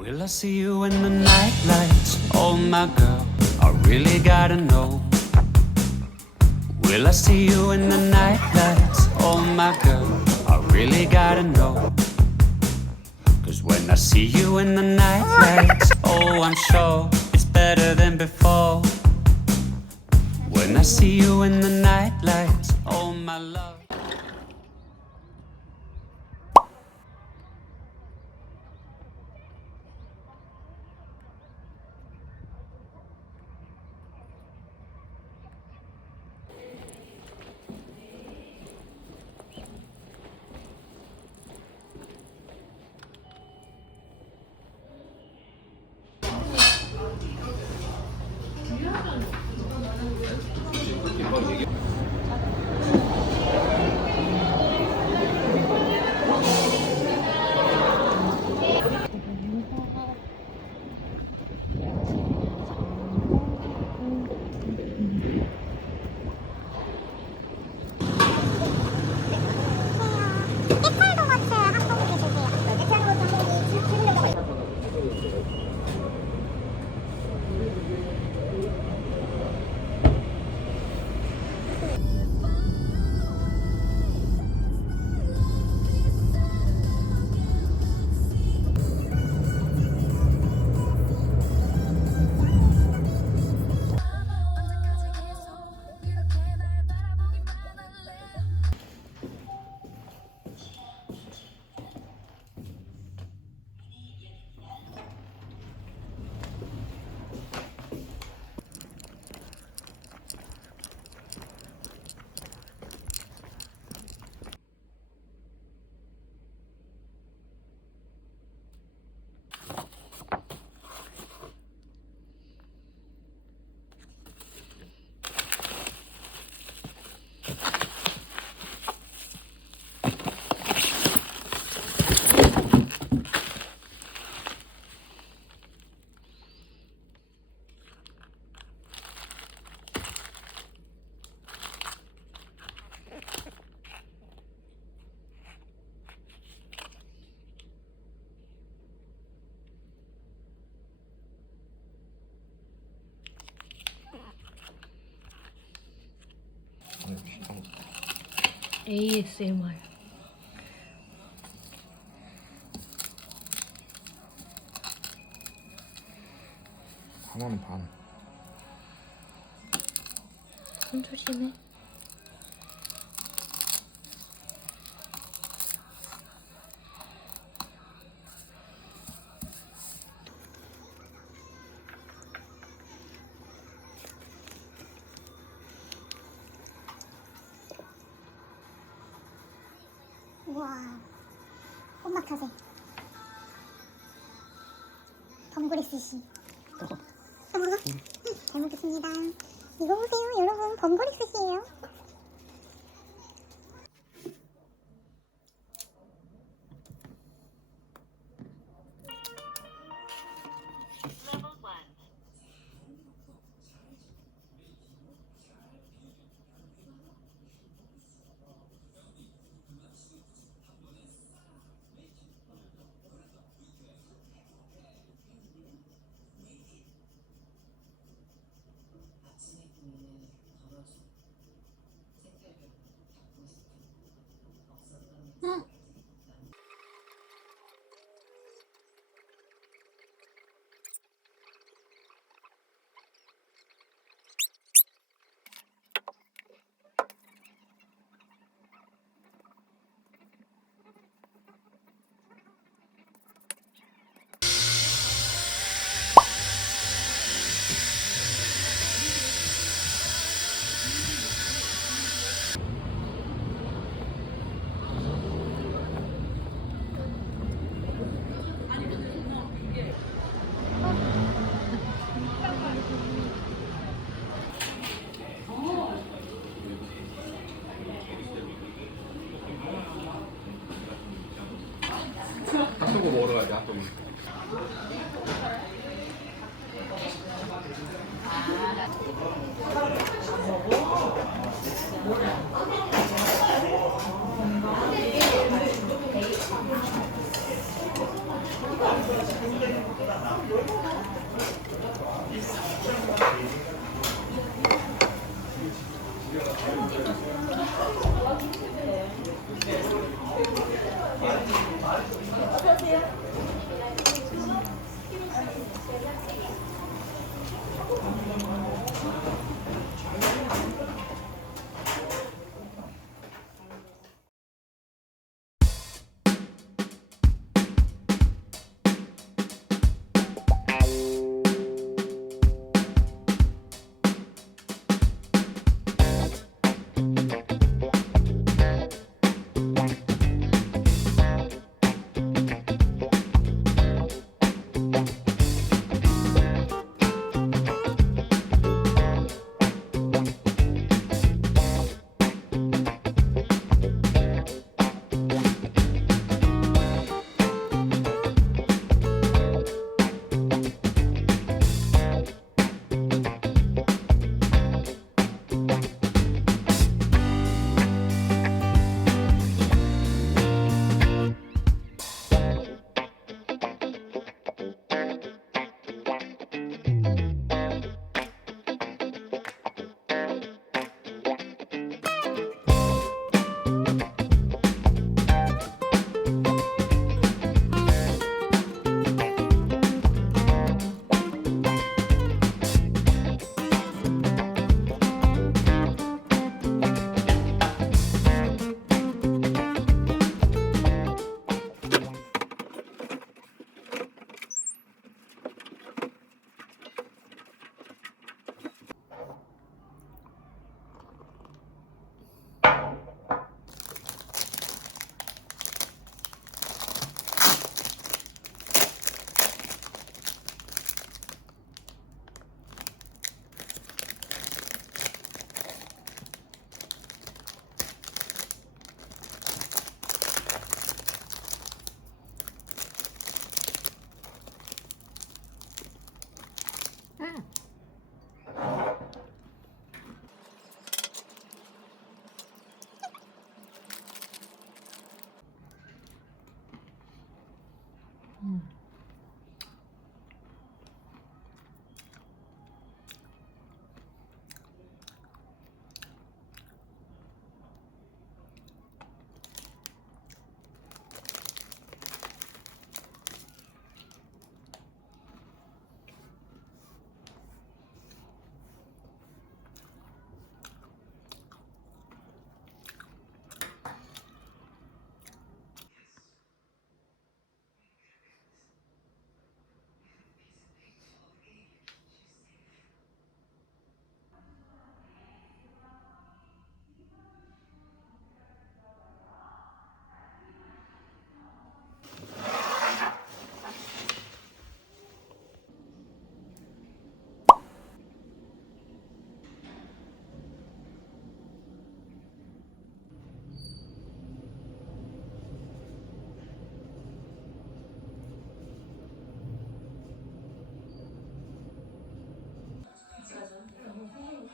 Will I see you in the night lights? Oh my girl, I really gotta know. Will I see you in the night lights? Oh my girl, I really gotta know. Cause when I see you in the night lights, oh I'm sure it's better than before. When I see you in the night lights, oh my love. ASMR. 하나는 반. 손 조심해.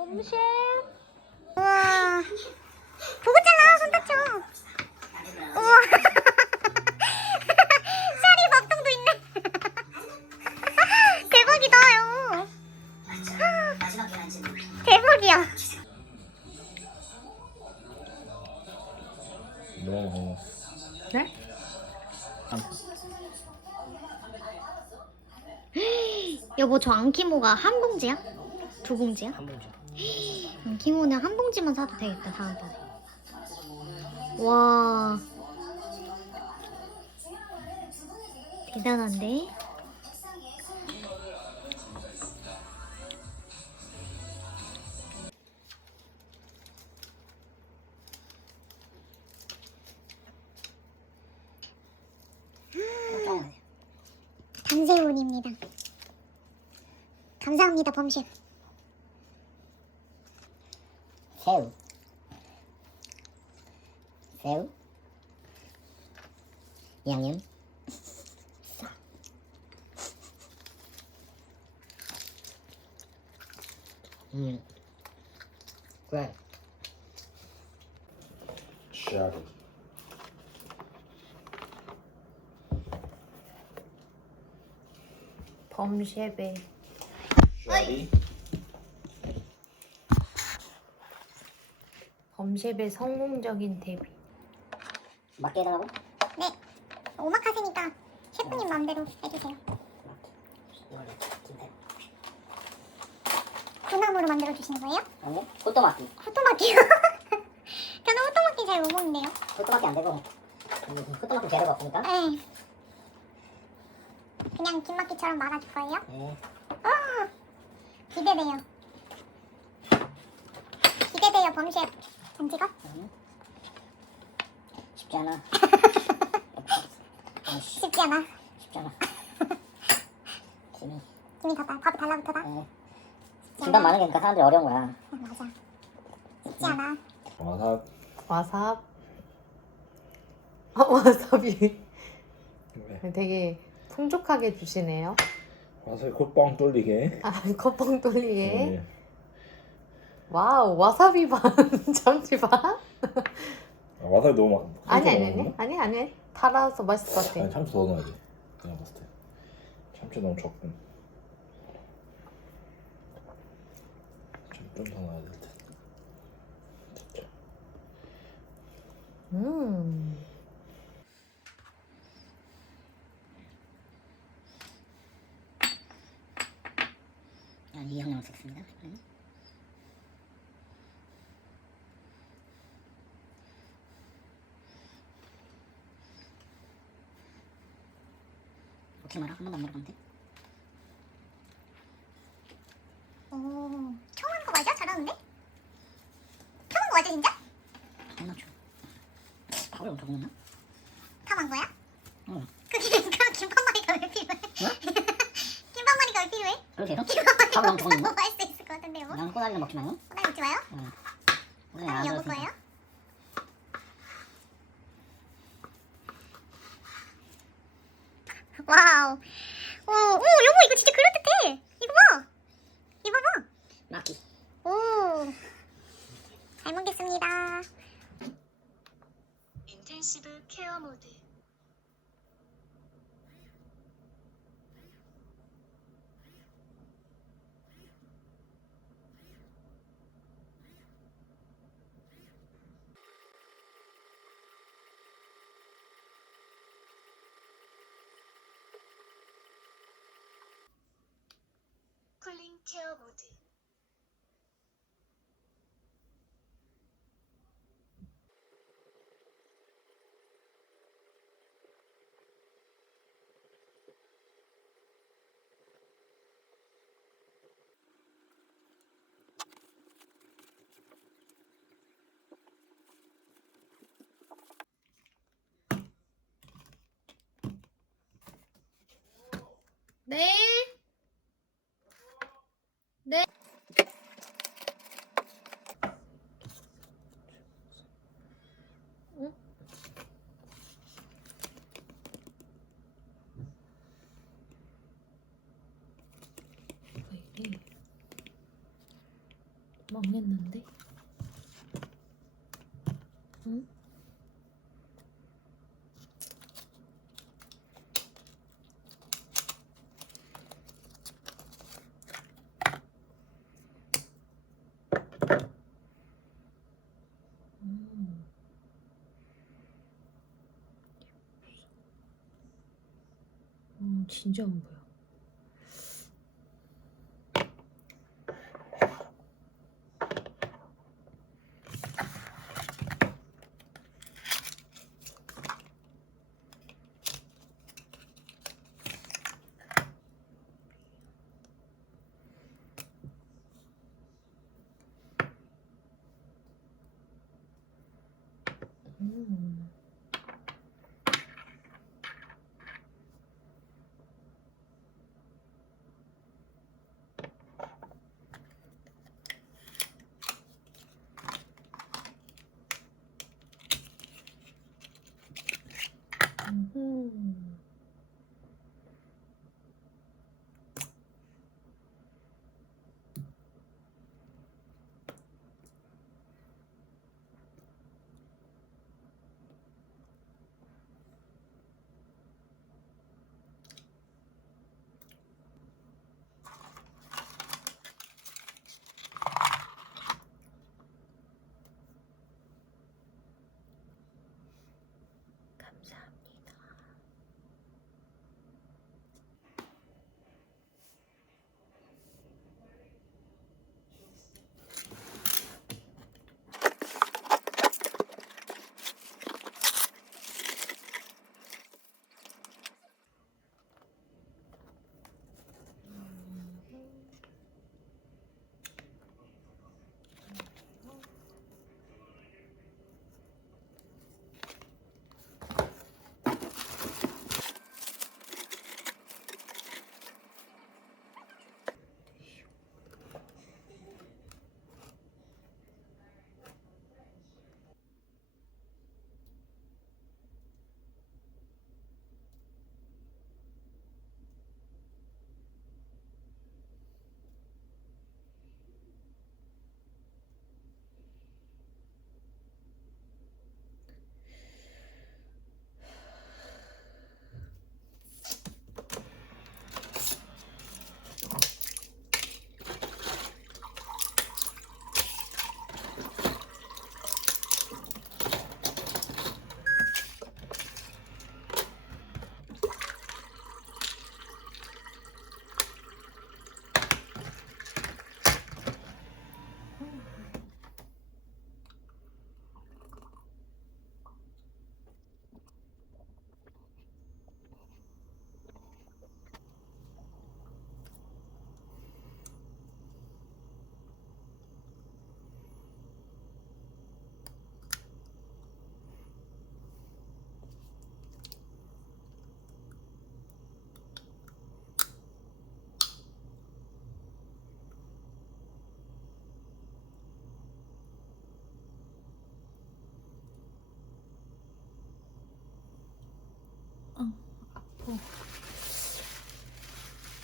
봄쉘. 우와. 보고 잘라 손 다쳐. 우와. 샤리 밥통도 있네. 대박이다요. 대박이야. 너무 네? 여보 저 안키모가 한 봉지야? 두 봉지야? 한 봉지. 안키모는 한 봉지만 사도 되겠다 다음번에. 와. 대단한데? 단세운입니다. 감사합니다, 범실. 새우. 새우. 양념. 음. 그래. 샤 범쉐베 성공적인 데뷔. 맞게 해달라고? 네. 오마카세니까 셰프님 마음대로 해주세요. 이걸로 군함으로 만들어 주시는 거예요? 아니 호또막기 호토마키요. 저는 호토마키 잘못 먹는데요. 호또막기 안 되고 음, 호또막기 재료가 없으니까 네. 그냥 김막기처럼 말아줄 거예요? 네 아, 기대돼요. 기대돼요, 범셰. 안 찍어? 쉽지 않아 아이씨 쉽지 않아. 쉽지 않아 김이 김이 더 달, 밥이 달라붙어다. 네. 중간 많은 게니까 사람들이 어려운 거야 아, 맞아. 쉽지 않아. 와사 와삽. 아, 와사비. 왜? 되게 풍족하게 주시네요. 와사비 콧뻥 뚫리게 아, 컵봉 돌리게. 네. 와우, 와사비 반, 참치 반? 아, 와사비 너무 많 아니, 아니, 아니. 아니, 아니. 달아서 맛있을 것 같아. 아니 참치 더 넣어야 돼 내가 봤을 때 참치 너무 적군 좀더 넣어야 될 듯. 됐죠. 음. 아, 이 형량 쓰겠습니다 네. 혹시 말아? 한 번도 안 물어봤는데 오, 처음 하는 거 맞아? 잘하는데? 처음 한거 맞아, 진짜? 안 맞춰 밥을 엄청 먹나? 탐한 거야? 응 그, 그럼 김밥말이가 왜 필요해? 김밥말이가 왜 필요해? 그러세요? 밥을 김밥말이가 엄청 먹나? 먹을 수 있을 것 같은데요? 그냥 꼬다리는 먹지 마요 호당이 먹지 마요? 응 오늘 호당이 안 여보 들었으니까. 거예요? 와우. 오, 오, 여보 이거 진짜 그럴듯해. 이거 봐. 이거 봐. 마키 오. 잘 먹겠습니다. 인텐시브 케어 모드 네. 네. 응? 뭐가 이게? 망했는데? 응? 음. 음, 진짜 안 보여. 음.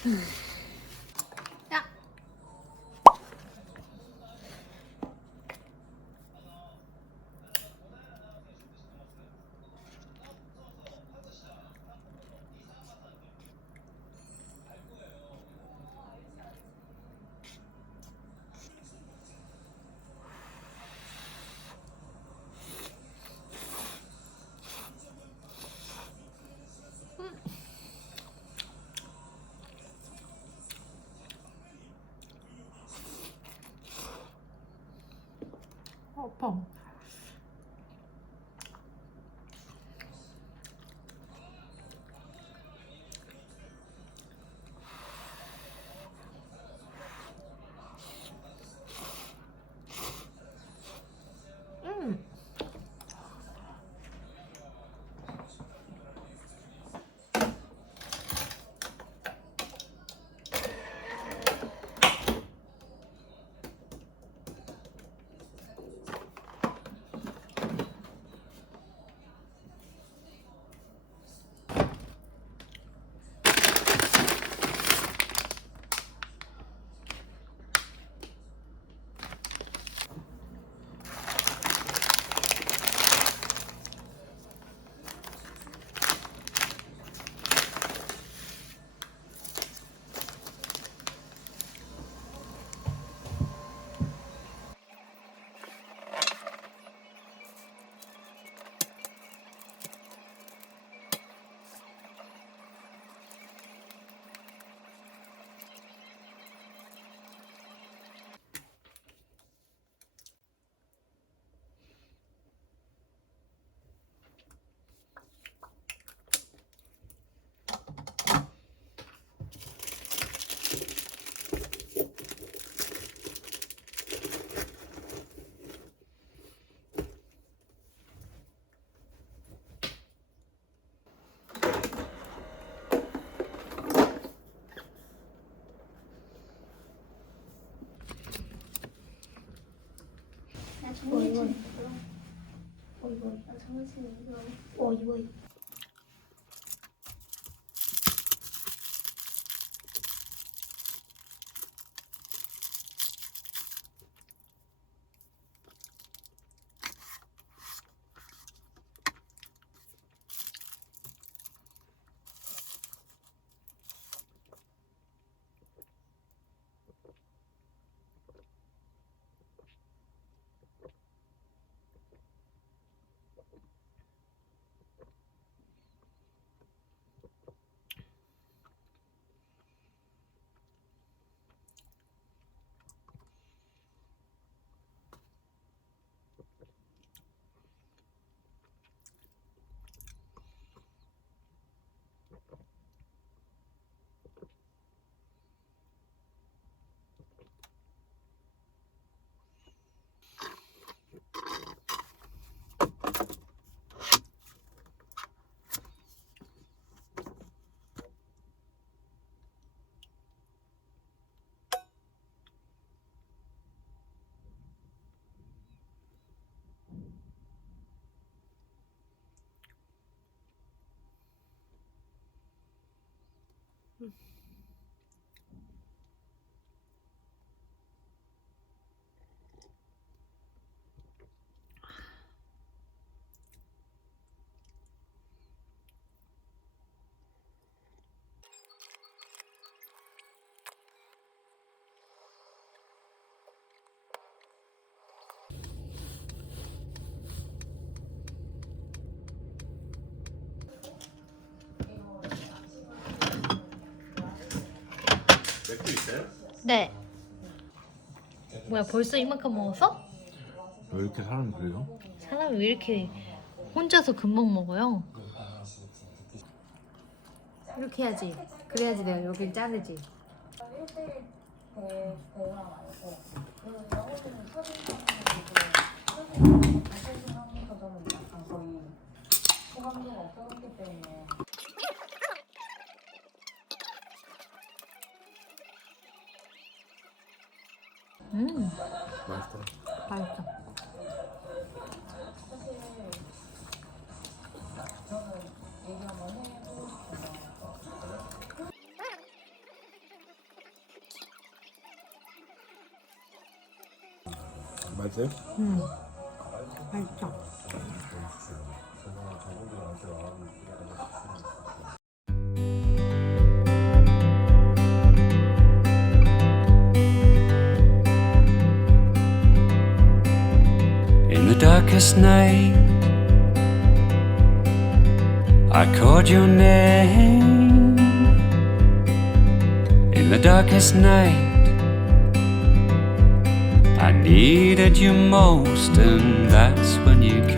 Hmm. 아파. 음. 어이 어이. 어이 어이. 어이 어이. Mm-hmm. 맥주 있어요? 네. 뭐야 벌써 이만큼 먹었어? 왜 이렇게 사람이 그래요? 사람이 왜 이렇게 혼자서 금방 먹어요? 이렇게 해야지. 그래야지 내가 여길 자르지. 음. 맛있다. 맛있어. 맛있어요? 음. 맛있어. Darkest night, I called your name. In the darkest night, I needed you most, and that's when you came.